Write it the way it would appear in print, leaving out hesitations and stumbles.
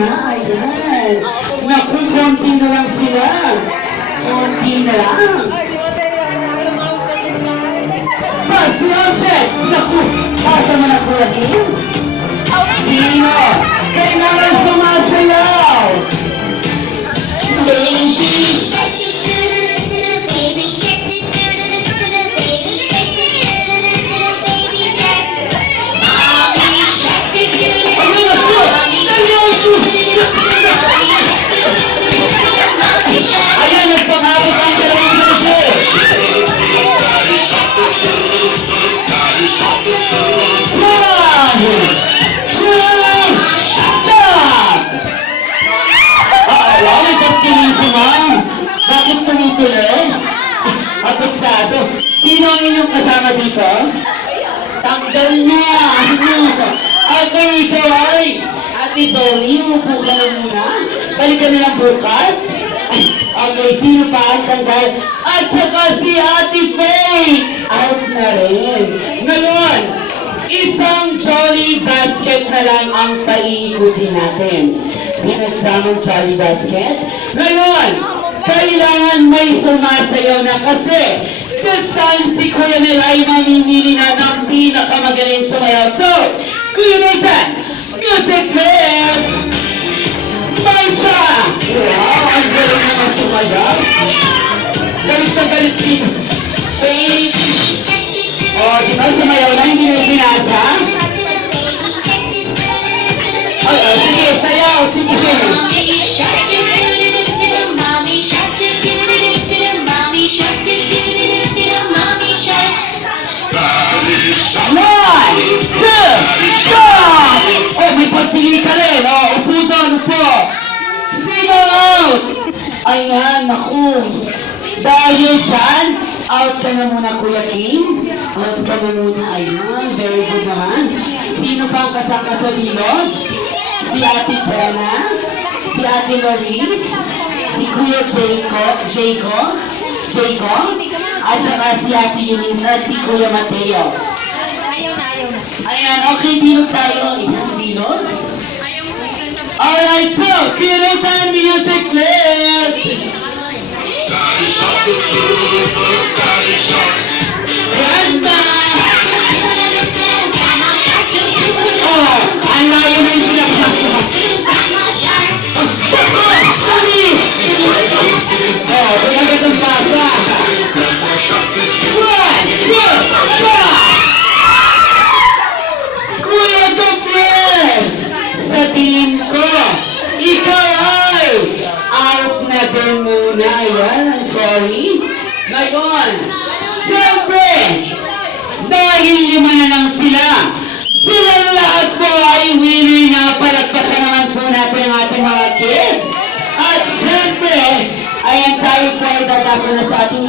na, ayan. Naku, konti na lang sila. Konti na lang. Pass the object! Naku, pasa mo na Kuya Kim. Sino? Kailangan sumasayaw! Baby shark, baby shark, baby shark, baby shark, mommy shark, ayan, nagpangabot ang dalawang beses. Bakit tumituloy? Apektado. Sino ang inyong kasama dito? Tanggal niya! Ate ito ay! Ate Zoe, umupo ka na muna. Balikan na lang bukas. Okay, sino pa ang tanggal? At saka si Ate Faye! Out na rin. Ngayon, isang jolly basket na lang ang paiikutin natin. Pinagsamang jolly basket. Ngayon, kailangan may sumasayaw na kasi saan si Kuya Nel ay mamimili na ng pinakamagaling sumayaw. So, Kuya Nathan, music please! Marcha! Wow, ang galing naman sumayaw. Galit na galit dito. Oh, di ba sumayaw na hindi na binasa? Sige, sayaw, sige. Ayan, naku. Dahil dyan, out ka na muna, Kuya Kim. Out ka na muna. Ayan, very good naman. Sino pang kasama sa bilog? Si Ate Sena, si Ate Maurice, si Kuya Jacob, at saka si Ate Eunice at si Kuya Mateo. Ayaw na. Ayan, okay, bilog tayo. Isang bilog. Alright, so, Kirtan music please! Ganda! Oh, ang layo na yung pinapasa. Oh, talaga itong pasa. One, two, Kuya Gopler! Sa tingin ko, ikaw ay out na din muna. Ayan, I'm sorry. Ngayon, siyempre, dahil 5 na lang sila, silang lahat po ay winner na. Palagpasan naman po natin ang ating mga kids. At siyempre, ayan tayo po ay tatapos na sa ating